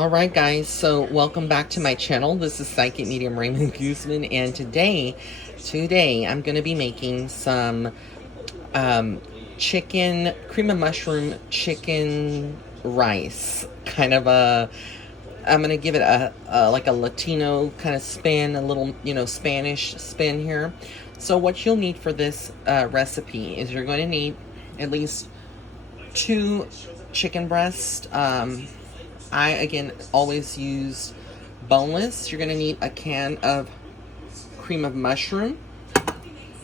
Alright guys, so welcome back to my channel. This is Psychic Medium Raymond Guzman, and today I'm going to be making some chicken, cream of mushroom chicken rice. I'm going to give it like a Latino kind of spin, a little, Spanish spin here. So what you'll need for this recipe is you're going to need at least 2 chicken breasts. I, again, always use boneless. You're going to need a can of cream of mushroom.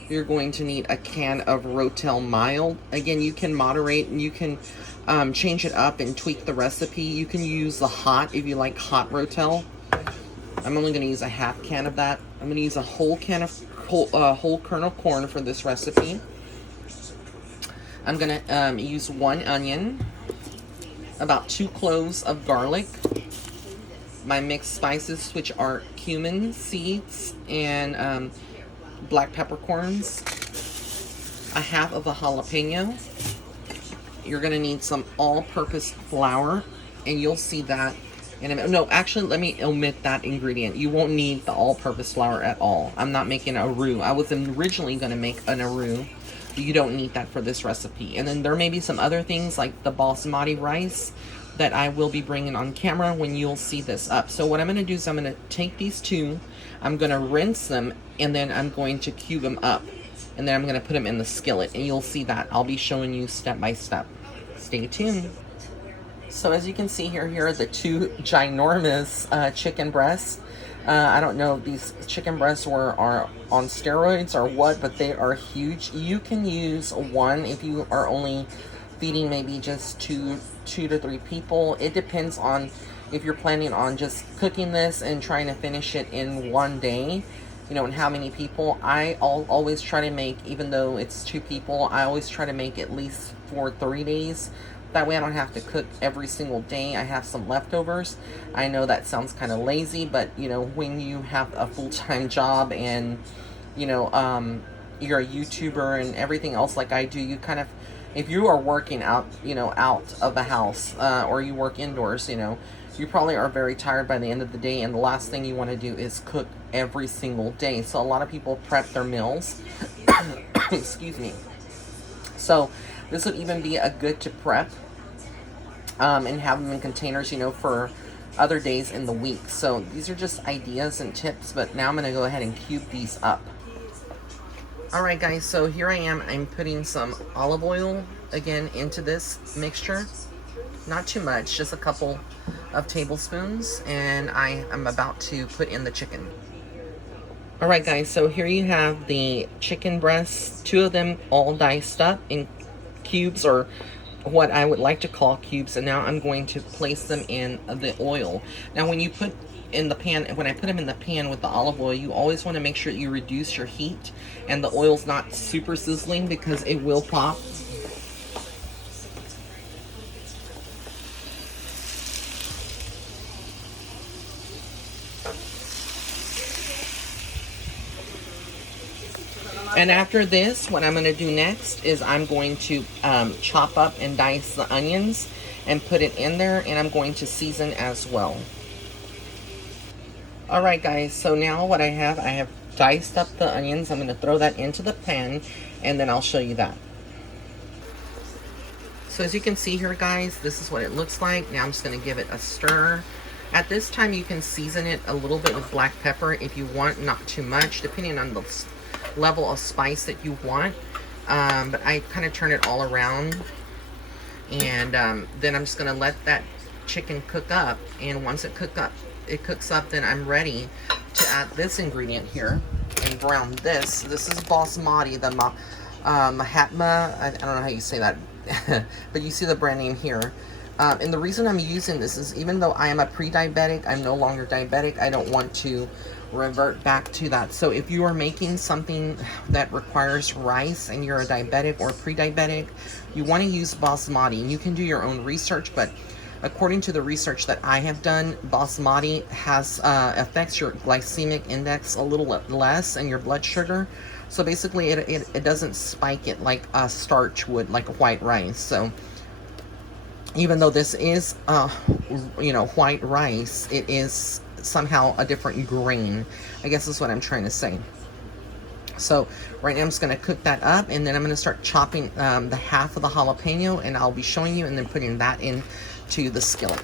You're going to need a can of Rotel mild. Again, you can moderate and you can change it up and tweak the recipe. You can use the hot if you like hot Rotel. I'm only going to use a half can of that. I'm going to use a whole can of whole kernel corn for this recipe. I'm going to use 1 onion, about 2 cloves of garlic, my mixed spices, which are cumin seeds and black peppercorns, a half of a jalapeno. You're going to need some all-purpose flour, and you'll see that in a minute. No, actually, let me omit that ingredient. You won't need the all-purpose flour at all. I'm not making a roux. I was originally going to make an roux. You don't need that for this recipe. And then there may be some other things like the basmati rice that I will be bringing on camera when you'll see this up. So what I'm going to do is I'm going to take these 2, I'm going to rinse them, and then I'm going to cube them up. And then I'm going to put them in the skillet, and you'll see that. I'll be showing you step by step. Stay tuned. So as you can see here are the 2 ginormous chicken breasts. I don't know if these chicken breasts are on steroids or what, but they are huge. You can use 1 if you are only feeding maybe just 2 to 3 people. It depends on if you're planning on just cooking this and trying to finish it in 1 day, and how many people. I'll always try to make, even though it's 2 people, I always try to make at least for 3 days. That way I don't have to cook every single day. I have some leftovers. I know that sounds kind of lazy, but when you have a full-time job and you're a YouTuber and everything else like I do, you kind of, if you are working out out of the house or you work indoors, you probably are very tired by the end of the day, and the last thing you want to do is cook every single day. So a lot of people prep their meals. Excuse me. So this would even be a good to prep and have them in containers, for other days in the week. So these are just ideas and tips, but now I'm going to go ahead and cube these up. Alright guys, so here I am. I'm putting some olive oil again into this mixture. Not too much, just a couple of tablespoons, and I am about to put in the chicken. Alright guys, so here you have the chicken breasts, 2 of them all diced up in cubes, or what I would like to call cubes, and now I'm going to place them in the oil. Now when you put in the pan, when I put them in the pan with the olive oil, you always want to make sure you reduce your heat and the oil's not super sizzling because it will pop. And after this, what I'm going to do next is I'm going to chop up and dice the onions and put it in there, and I'm going to season as well. Alright guys, so now what I have diced up the onions. I'm going to throw that into the pan, and then I'll show you that. So as you can see here guys, this is what it looks like. Now I'm just going to give it a stir. At this time you can season it a little bit with black pepper if you want, not too much, depending on the level of spice that you want. But I kind of turn it all around, and then I'm just going to let that chicken cook up, and once it cooks up, then I'm ready to add this ingredient here and brown this. This is basmati, the Mahatma, I don't know how you say that, but you see the brand name here. And the reason I'm using this is, even though I am a pre-diabetic, I'm no longer diabetic, I don't want to revert back to that. So if you are making something that requires rice and you're a diabetic or pre-diabetic, you want to use basmati. You can do your own research, but according to the research that I have done, basmati has affects your glycemic index a little less and your blood sugar. So basically it doesn't spike it like starch would, like a white rice. So even though this is white rice, it is somehow a different grain, I guess is what I'm trying to say. So right now I'm just going to cook that up, and then I'm going to start chopping the half of the jalapeno, and I'll be showing you, and then putting that into the skillet.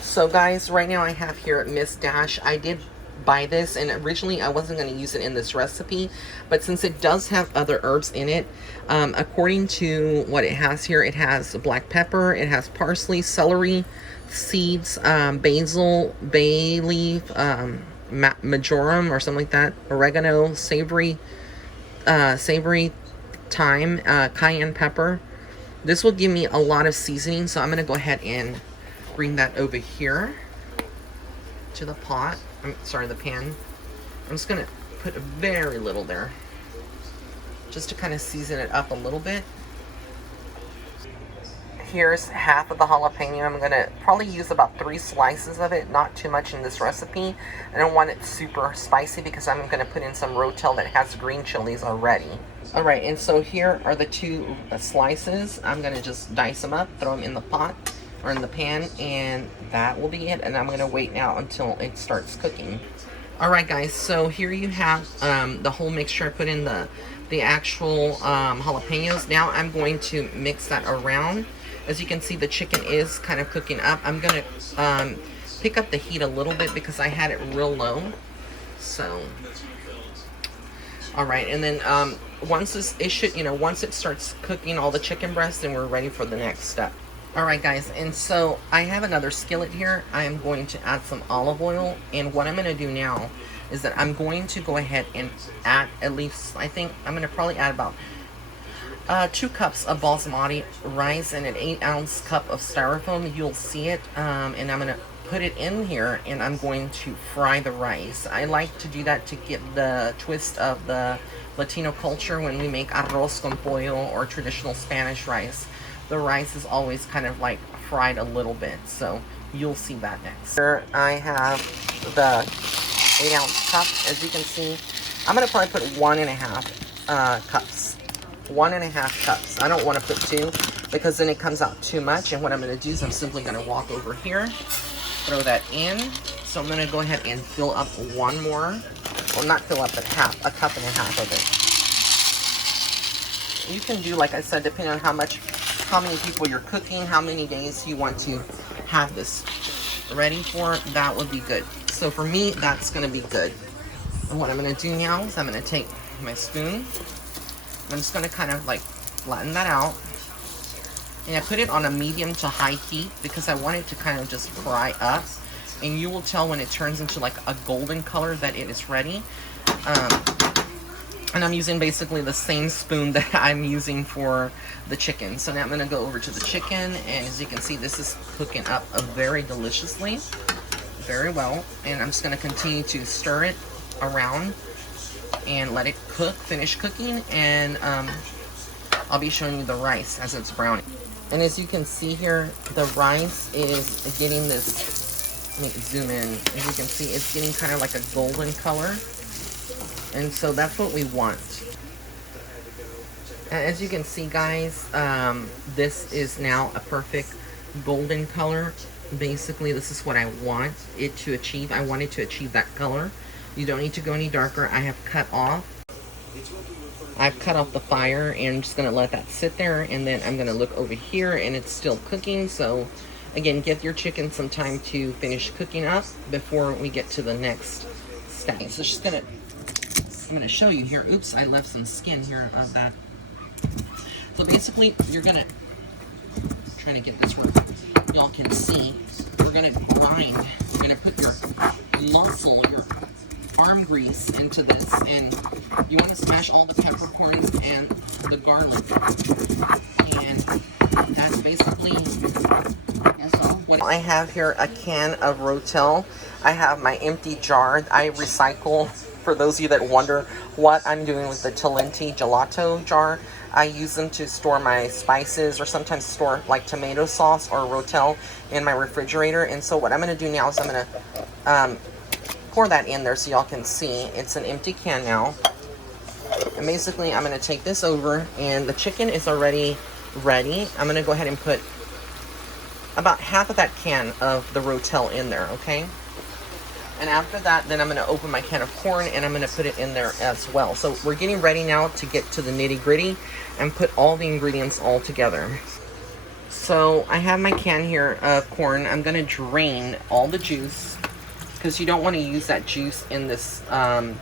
So guys, right now I have here Miss Dash. I did buy this, and originally I wasn't going to use it in this recipe, but since it does have other herbs in it, according to what it has here, it has black pepper, it has parsley, celery seeds, basil, bay leaf, majoram or something like that, oregano, savory thyme, cayenne pepper. This will give me a lot of seasoning, so I'm going to go ahead and bring that over here to the pot. I'm sorry, the pan. I'm just going to put very little there, just to kind of season it up a little bit. Here's half of the jalapeno. I'm going to probably use about 3 slices of it, not too much in this recipe. I don't want it super spicy because I'm going to put in some rotel that has green chilies already. Alright, and so here are the 2 slices. I'm going to just dice them up, throw them in the pot or in the pan, and that will be it. And I'm going to wait now until it starts cooking. Alright guys, so here you have the whole mixture. I put in the actual jalapenos. Now I'm going to mix that around. As you can see, the chicken is kind of cooking up. I'm going to pick up the heat a little bit because I had it real low. So, all right, and then once once it starts cooking all the chicken breast, then we're ready for the next step. All right, guys, and so I have another skillet here. I am going to add some olive oil, and what I'm going to do now is that I'm going to go ahead and add at least, I think I'm going to probably add about 2 cups of basmati rice and an 8-ounce cup of styrofoam. You'll see it, and I'm going to put it in here, and I'm going to fry the rice. I like to do that to get the twist of the Latino culture when we make arroz con pollo or traditional Spanish rice. The rice is always kind of like fried a little bit, so you'll see that next. Here I have the 8-ounce cup. As you can see, I'm going to probably put 1.5 cups. 1.5 cups. I don't want to put 2 because then it comes out too much. And what I'm going to do is I'm simply going to walk over here, throw that in. So I'm going to go ahead and fill up one more. Well, not fill up, but a cup and a half of it. You can do, like I said, depending on how many people you're cooking, how many days you want to have this ready for, that would be good. So for me, that's going to be good. And what I'm going to do now is I'm going to take my spoon. I'm just going to kind of like flatten that out. And I put it on a medium to high heat because I want it to kind of just fry up. And you will tell when it turns into like a golden color that it is ready. And I'm using basically the same spoon that I'm using for the chicken. So now I'm going to go over to the chicken. And as you can see, this is cooking up very deliciously. Very well. And I'm just going to continue to stir it around and let it cook, finish cooking, and I'll be showing you the rice as it's browning. And as you can see here, the rice is getting this, let me zoom in, as you can see, it's getting kind of like a golden color, and so that's what we want. And as you can see, guys, this is now a perfect golden color. Basically, this is what I want it to achieve. I want it to achieve that color. You don't need to go any darker. I have cut off the fire, and I'm just going to let that sit there, and then I'm going to look over here, and it's still cooking. So again, give your chicken some time to finish cooking up before we get to the next step. So I'm going to show you here. Oops, I left some skin here of that. So basically, you're going to, trying to get this where y'all can see, we're going to grind. You're going to put your muscle, your arm grease into this, and you want to smash all the peppercorns and the garlic, and that's basically all. What I have here, a can of rotel. I have my empty jar. I recycle. For those of you that wonder what I'm doing with the Talenti gelato jar, I use them to store my spices, or sometimes store like tomato sauce or rotel in my refrigerator. And so what I'm going to do now is I'm going to pour that in there so y'all can see. It's an empty can now. And basically I'm going to take this over, and the chicken is already ready, I'm gonna go ahead and put about half of that can of the rotel in there, okay? And after that, then I'm gonna open my can of corn and I'm gonna put it in there as well. So we're getting ready now to get to the nitty gritty and put all the ingredients all together. So I have my can here of corn. I'm gonna drain all the juice because you don't want to use that juice in this, and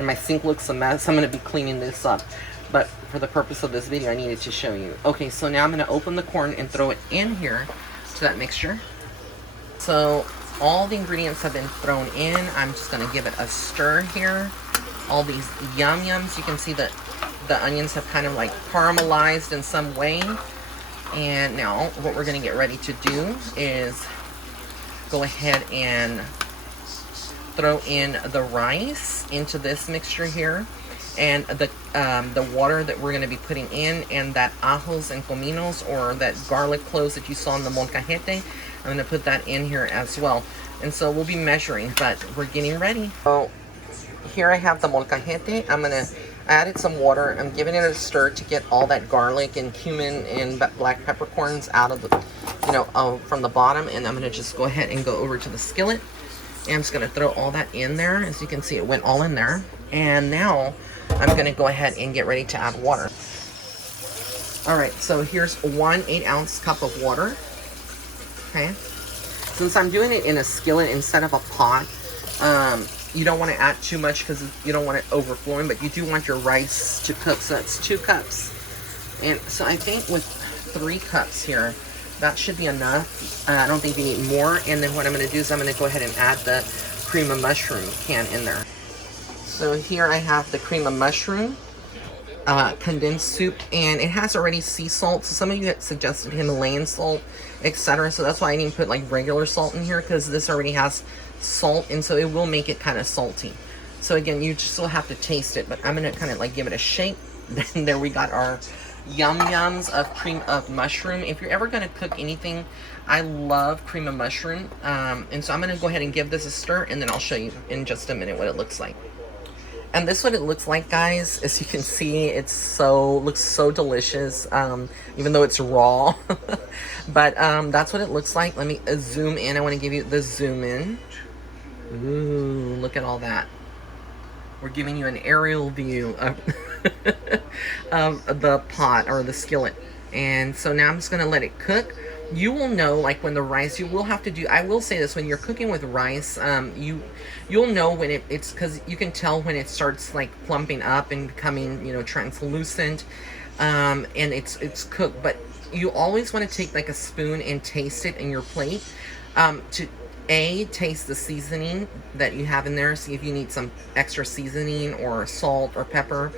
my sink looks a mess. I'm gonna be cleaning this up. But for the purpose of this video, I needed to show you. Okay, so now I'm gonna open the corn and throw it in here to that mixture. So all the ingredients have been thrown in. I'm just gonna give it a stir here. All these yum-yums, you can see that the onions have kind of like caramelized in some way. And now what we're gonna get ready to do is go ahead and throw in the rice into this mixture here. And the water that we're going to be putting in, and that ajos and cominos, or that garlic cloves that you saw in the molcajete, I'm going to put that in here as well. And so we'll be measuring, but we're getting ready. So here I have the molcajete. I'm going to add some water. I'm giving it a stir to get all that garlic and cumin and black peppercorns out of the, from the bottom. And I'm going to just go ahead and go over to the skillet. And I'm just going to throw all that in there. As you can see, it went all in there. And now I'm going to go ahead and get ready to add water. All right, so here's 1 8-ounce cup of water. Okay. Since I'm doing it in a skillet instead of a pot, you don't want to add too much because you don't want it overflowing, but you do want your rice to cook. So that's 2 cups. And so I think with 3 cups here, that should be enough. I don't think you need more. And then what I'm going to do is I'm going to go ahead and add the cream of mushroom can in there. So here I have the cream of mushroom, condensed soup, and it has already sea salt. So some of you had suggested Himalayan salt, etc. So that's why I didn't put like regular salt in here, because this already has salt, and so it will make it kind of salty. So again, you just still have to taste it, but I'm going to kind of like give it a shake. Then there we got our yum-yums of cream of mushroom. If you're ever going to cook anything, I love cream of mushroom. And so I'm going to go ahead and give this a stir, and then I'll show you in just a minute what it looks like. And this is what it looks like, guys. As you can see, it's looks so delicious, even though it's raw. But that's what it looks like. Let me zoom in. I want to give you the zoom in. Ooh, look at all that. We're giving you an aerial view of, of the pot or the skillet. And so now I'm just going to let it cook. You will know, like when the rice, you will have to do, I will say this, when you're cooking with rice, you'll know when it's, because you can tell when it starts like plumping up and becoming, translucent, and it's cooked. But you always want to take like a spoon and taste it in your plate, to taste the seasoning that you have in there, see if you need some extra seasoning or salt or pepper,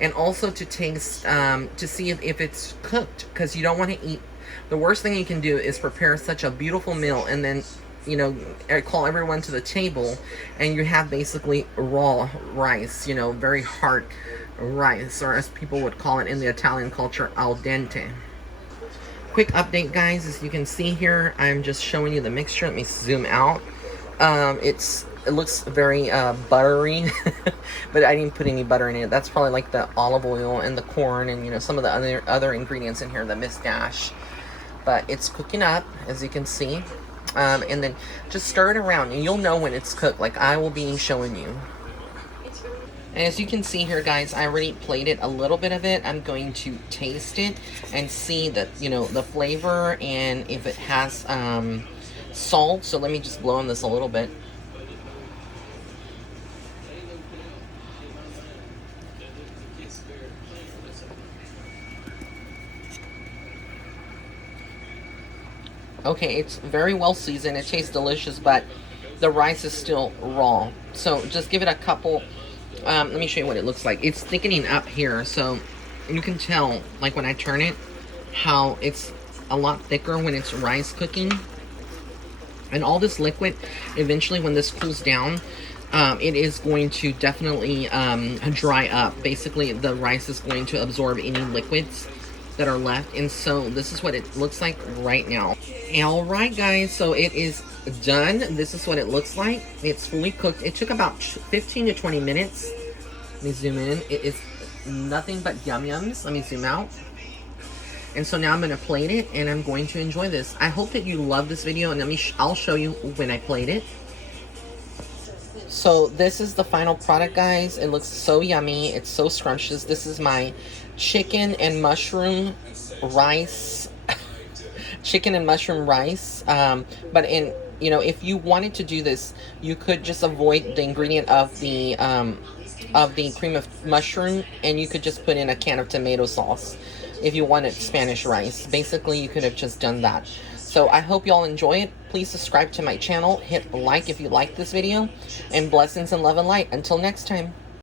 and also to taste, to see if it's cooked, because you don't want to eat. The worst thing you can do is prepare such a beautiful meal and then, call everyone to the table and you have basically raw rice, very hard rice, or as people would call it in the Italian culture, al dente. Quick update, guys. As you can see here, I'm just showing you the mixture. Let me zoom out. It looks very buttery, but I didn't put any butter in it. That's probably like the olive oil and the corn and, some of the other ingredients in here, the misdash. But it's cooking up, as you can see. And then just stir it around, and you'll know when it's cooked, like I will be showing you. And as you can see here, guys, I already plated a little bit of it. I'm going to taste it and see that, the flavor and if it has salt. So let me just blow on this a little bit. Okay, it's very well seasoned. It tastes delicious, but the rice is still raw. So just give it a couple. Let me show you what it looks like. It's thickening up here, so you can tell, like when I turn it, how it's a lot thicker when it's rice cooking. And all this liquid, eventually when this cools down, it is going to definitely dry up. Basically, the rice is going to absorb any liquids that are left, and so this is what it looks like right now. All right, guys, so it is done. This is what it looks like. It's fully cooked. It took about 15 to 20 minutes. Let me zoom in. It is nothing but yum-yums. Let me zoom out. And so now I'm going to plate it, and I'm going to enjoy this. I hope that you love this video, and I'll show you when I plate it. So this is the final product, guys. It looks so yummy. It's so scrumptious. This is my chicken and mushroom rice. Chicken and mushroom rice. But if you wanted to do this, you could just avoid the ingredient of the cream of mushroom, and you could just put in a can of tomato sauce if you wanted Spanish rice. Basically, you could have just done that. So I hope y'all enjoy it. Please subscribe to my channel. Hit like if you like this video. And blessings and love and light. Until next time.